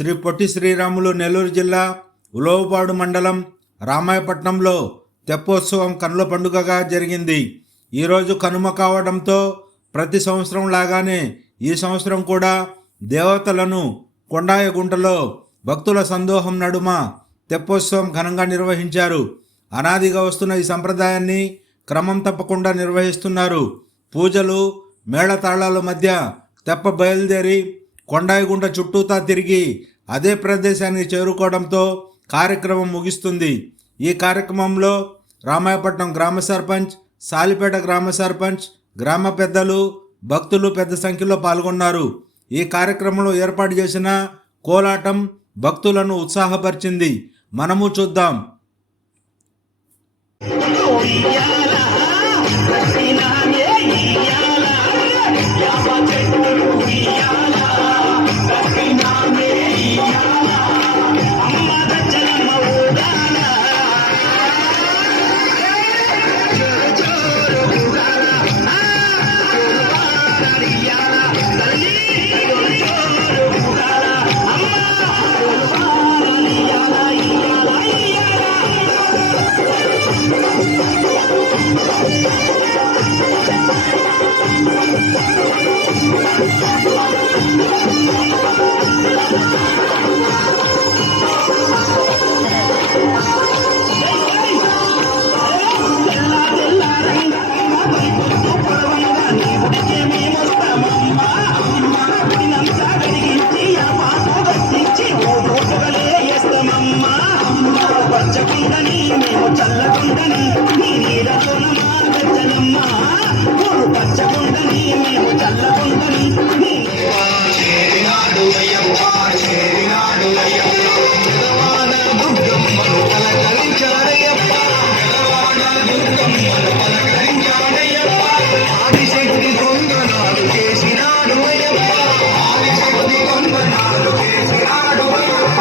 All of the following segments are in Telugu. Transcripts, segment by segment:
శ్రీ పొట్టి శ్రీరాములు నెల్లూరు జిల్లా ఉలవపాడు మండలం రామాయపట్నంలో తెప్పోత్సవం కనుల పండుగగా జరిగింది. ఈరోజు కనుమ కావడంతో ప్రతి సంవత్సరం లాగానే ఈ సంవత్సరం కూడా దేవతలను కొండాయగుంటలో భక్తుల సందోహం నడుమ తెప్పోత్సవం ఘనంగా నిర్వహించారు. అనాదిగా వస్తున్న ఈ సంప్రదాయాన్ని క్రమం తప్పకుండా నిర్వహిస్తున్నారు. పూజలు మేళతాళాల మధ్య తెప్ప బయలుదేరి కొండాయగుంట చుట్టూతా తిరిగి అదే ప్రదేశానికి చేరుకోవడంతో కార్యక్రమం ముగిస్తుంది. ఈ కార్యక్రమంలో రామాయపట్నం గ్రామ సర్పంచ్, సాలిపేట గ్రామ సర్పంచ్, గ్రామ పెద్దలు, భక్తులు పెద్ద సంఖ్యలో పాల్గొన్నారు. ఈ కార్యక్రమంలో ఏర్పాటు చేసిన కోలాటం భక్తులను ఉత్సాహపరిచింది. మనము చూద్దాం. పచ్చకుండని మేము చల్లకుండని నీ నీడతోన మార్గజనమ్మ పచ్చకుండని మేము చల్లకుండని చేరినాడు అయ్యప్ప చేరినాడు అయ్యప్ప గెలవాడ దుర్గమ్మను పలకరించాడయ్యప్ప గెలవాడ దుర్గమ్మను పలకరించాడయ్యప్ప ఆదిశక్తి కొందనాలు చేసినాడు అయ్యప్ప ఆదిశక్తి కొందనాలు చేసినాడు అయ్యప్ప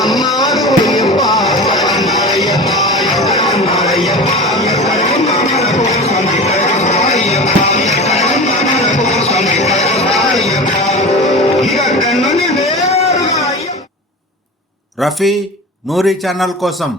అన్నాడు అయ్యప్ప అన్నాడయ్యప్ప అన్నాడయ్యప్ప రఫీ నూరి ఛానల్ కోసం